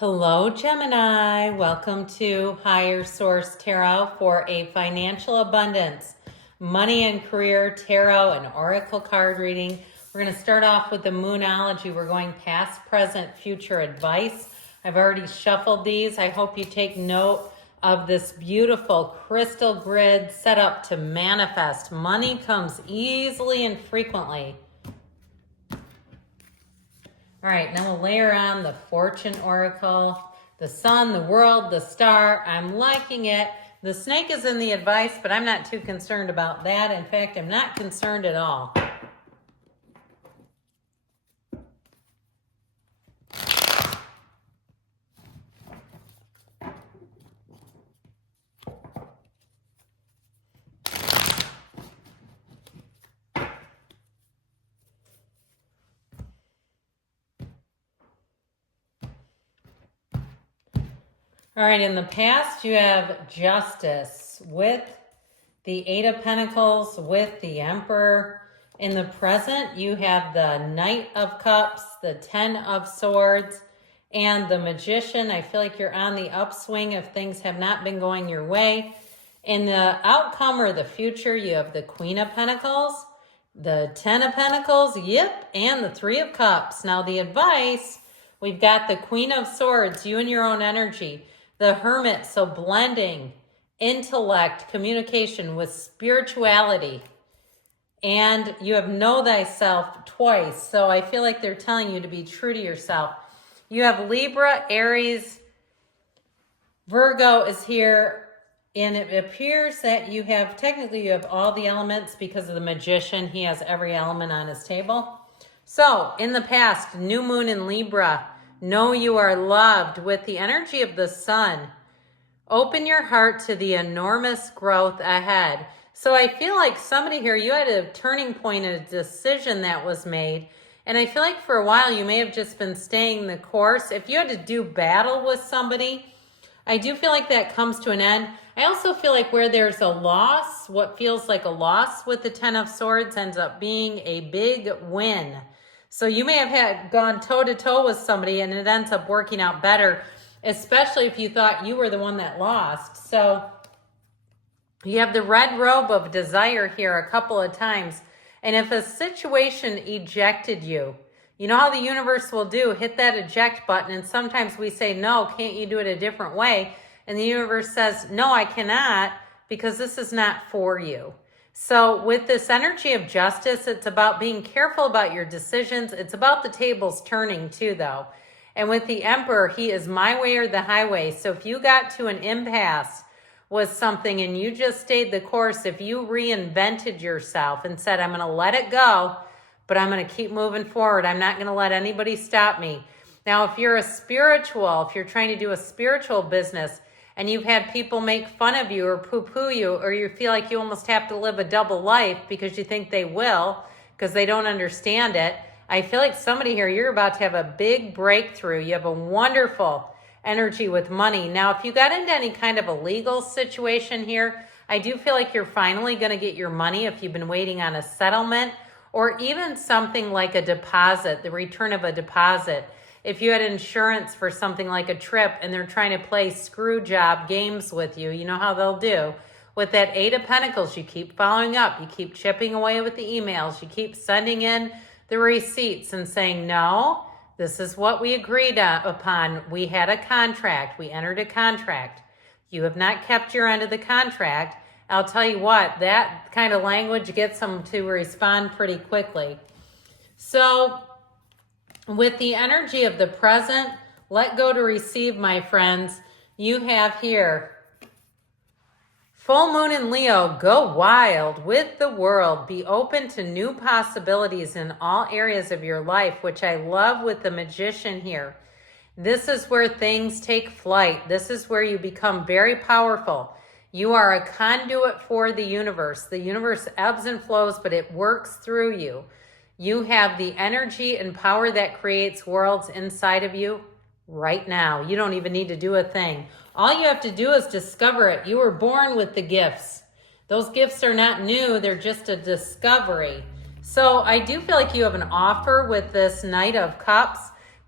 Hello, Gemini. Welcome to Higher Source Tarot for a financial abundance, money and career tarot and oracle card reading. We're going to start off with the Moonology. We're going past, present, future advice. I've already shuffled these. I hope you take note of this beautiful crystal grid set up to manifest. Money comes easily and frequently. All right, now we'll layer on the Fortune Oracle, the Sun, the World, the Star. I'm liking it. The snake is in the advice, but I'm not too concerned about that. In fact, I'm not concerned at all. All right, in the past, you have Justice with the Eight of Pentacles, with the Emperor. In the present, you have the Knight of Cups, the Ten of Swords, and the Magician. I feel like you're on the upswing if things have not been going your way. In the outcome or the future, you have the Queen of Pentacles, the Ten of Pentacles, and the Three of Cups. Now, the advice, we've got the Queen of Swords, you and your own energy. The Hermit, so blending intellect, communication with spirituality. And you have know thyself twice. So I feel like they're telling you to be true to yourself. You have Libra, Aries, Virgo is here. And it appears that you have, technically you have all the elements because of the Magician. He has every element on his table. So in the past, new moon in Libra, know you are loved with the energy of the Sun. Open your heart to the enormous growth ahead. So I feel like somebody here, you had a turning point, a decision that was made. And I feel like for a while you may have just been staying the course. If you had to do battle with somebody, I do feel like that comes to an end. I also feel like where there's a loss, what feels like a loss with the Ten of Swords ends up being a big win. So you may have gone toe-to-toe with somebody and it ends up working out better, especially if you thought you were the one that lost. So you have the red robe of desire here a couple of times. And if a situation ejected you, you know how the universe will do, hit that eject button. And sometimes we say, no, can't you do it a different way? And the universe says, no, I cannot, because this is not for you. So with this energy of justice, it's about being careful about your decisions. It's about the tables turning too, though. And with the Emperor, he is my way or the highway. So if you got to an impasse with something and you just stayed the course, if you reinvented yourself and said, I'm going to let it go, but I'm going to keep moving forward. I'm not going to let anybody stop me. Now, if you're if you're trying to do a spiritual business, and you've had people make fun of you or poo-poo you, or you feel like you almost have to live a double life because you think they will, because they don't understand it. I feel like somebody here, you're about to have a big breakthrough. You have a wonderful energy with money. Now, if you got into any kind of a legal situation here, I do feel like you're finally going to get your money if you've been waiting on a settlement, or even something like a deposit, the return of a deposit. If you had insurance for something like a trip and they're trying to play screw job games with you, you know how they'll do. With that Eight of Pentacles, you keep following up. You keep chipping away with the emails. You keep sending in the receipts and saying, no, this is what we agreed upon. We had a contract. We entered a contract. You have not kept your end of the contract. I'll tell you what, that kind of language gets them to respond pretty quickly. So with the energy of the present, let go to receive, my friends. You have here, full moon in Leo, go wild with the world. Be open to new possibilities in all areas of your life, which I love with the Magician here. This is where things take flight. This is where you become very powerful. You are a conduit for the universe. The universe ebbs and flows, but it works through you. You have the energy and power that creates worlds inside of you right now. You don't even need to do a thing. All you have to do is discover it. You were born with the gifts. Those gifts are not new. They're just a discovery. So I do feel like you have an offer with this Knight of Cups.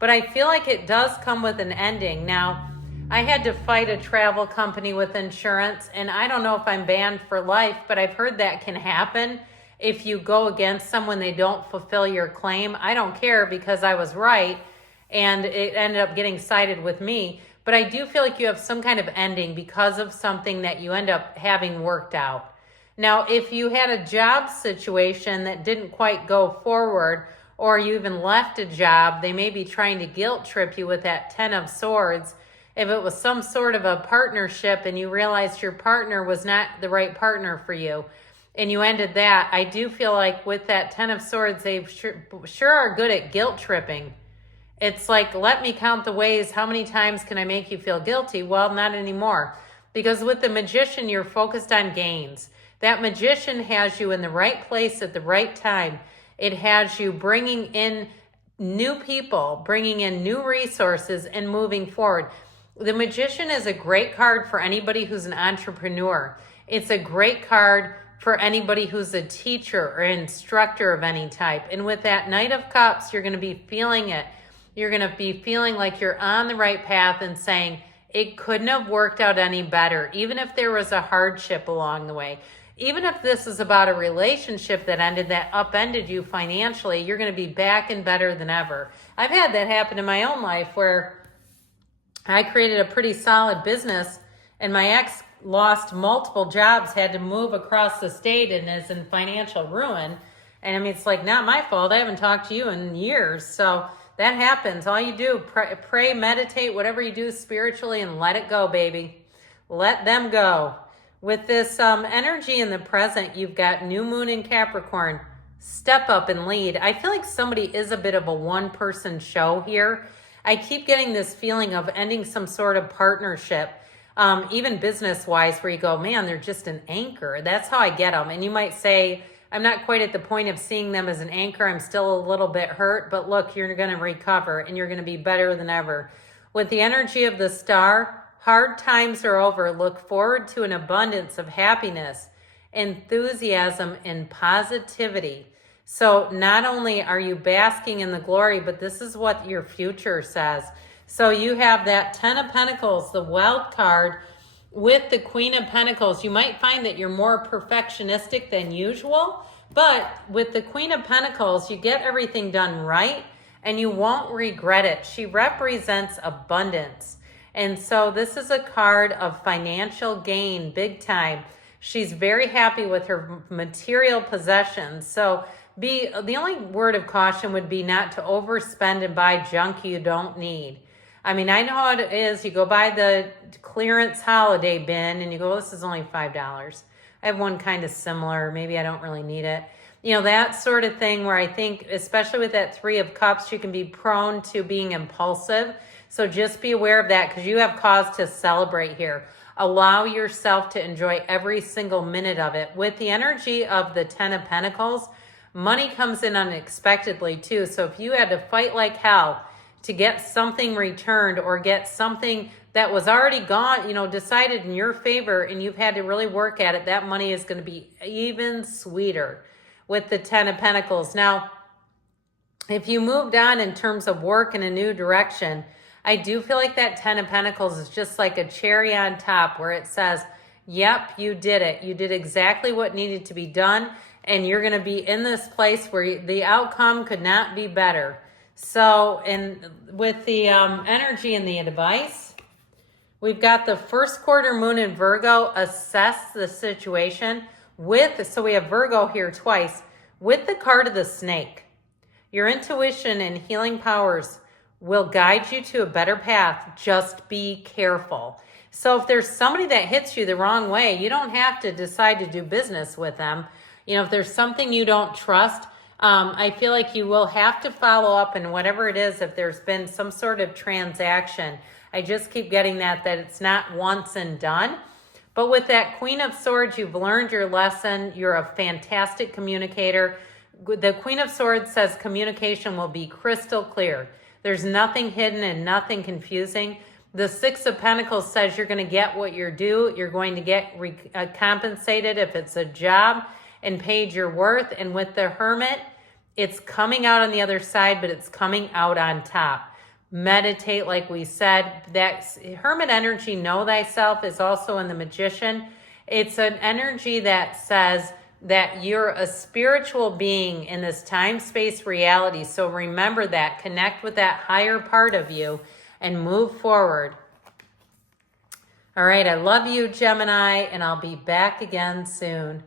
but I feel like it does come with an ending. Now, I had to fight a travel company with insurance, and I don't know if I'm banned for life, but I've heard that can happen if you go against someone, they don't fulfill your claim. I don't care because I was right, and it ended up getting sided with me. But I do feel like you have some kind of ending because of something that you end up having worked out. Now, if you had a job situation that didn't quite go forward, or you even left a job, they may be trying to guilt trip you with that 10 of Swords. If it was some sort of a partnership and you realized your partner was not the right partner for you, and you ended that, I do feel like with that 10 of Swords, they sure are good at guilt tripping. It's like, let me count the ways. How many times can I make you feel guilty? Well, not anymore. Because with the Magician, you're focused on gains. That Magician has you in the right place at the right time. It has you bringing in new people, bringing in new resources, and moving forward. The Magician is a great card for anybody who's an entrepreneur. It's a great card for anybody who's a teacher or instructor of any type. And with that Knight of Cups, you're going to be feeling it. You're going to be feeling like you're on the right path and saying, it couldn't have worked out any better, even if there was a hardship along the way. Even if this is about a relationship that ended, that upended you financially, you're going to be back and better than ever. I've had that happen in my own life where I created a pretty solid business and my ex lost multiple jobs, had to move across the state and is in financial ruin. And I mean, it's like not my fault. I haven't talked to you in years. So that happens. All you do, pray, meditate, whatever you do spiritually, and let it go, baby. Let them go. With this energy in the present, you've got new moon in Capricorn. Step up and lead. I feel like somebody is a bit of a one-person show here. I keep getting this feeling of ending some sort of partnership, even business-wise, where you go, man, they're just an anchor. That's how I get them. And you might say, I'm not quite at the point of seeing them as an anchor. I'm still a little bit hurt, but look, you're going to recover and you're going to be better than ever. With the energy of the Star, hard times are over. Look forward to an abundance of happiness, enthusiasm, and positivity. So not only are you basking in the glory, but this is what your future says. So you have that 10 of Pentacles, the Wealth card, with the Queen of Pentacles. You might find that you're more perfectionistic than usual, but with the Queen of Pentacles, you get everything done right and you won't regret it. She represents abundance. And so this is a card of financial gain, big time. She's very happy with her material possessions. So the only word of caution would be not to overspend and buy junk you don't need. I mean, I know how it is. You go buy the clearance holiday bin and you go, this is only $5. I have one kind of similar. Maybe I don't really need it. You know, that sort of thing where I think, especially with that 3 of Cups, you can be prone to being impulsive. So just be aware of that because you have cause to celebrate here. Allow yourself to enjoy every single minute of it. With the energy of the 10 of Pentacles, money comes in unexpectedly too. So if you had to fight like hell to get something returned or get something that was already gone, you know, decided in your favor and you've had to really work at it, that money is going to be even sweeter with the 10 of Pentacles. Now, if you moved on in terms of work in a new direction, I do feel like that 10 of Pentacles is just like a cherry on top where it says, yep, you did it. You did exactly what needed to be done. And you're going to be in this place where the outcome could not be better. So, and with the energy and the advice, we've got the first quarter moon in Virgo. Assess the situation so we have Virgo here twice, with the card of the snake. Your intuition and healing powers will guide you to a better path. Just be careful. So if there's somebody that hits you the wrong way, you don't have to decide to do business with them. You know, if there's something you don't trust, I feel like you will have to follow up, and whatever it is, if there's been some sort of transaction, I just keep getting that it's not once and done. But with that Queen of Swords, you've learned your lesson. You're a fantastic communicator. The Queen of Swords says communication will be crystal clear. There's nothing hidden and nothing confusing. The 6 of Pentacles says you're going to get what you're due. You're going to get compensated if it's a job and paid your worth. And with the Hermit, it's coming out on the other side, but it's coming out on top. meditate, like we said. That Hermit energy, know thyself, is also in the Magician. It's an energy that says that you're a spiritual being in this time-space reality. So remember that. Connect with that higher part of you and move forward. All right, I love you, Gemini, and I'll be back again soon.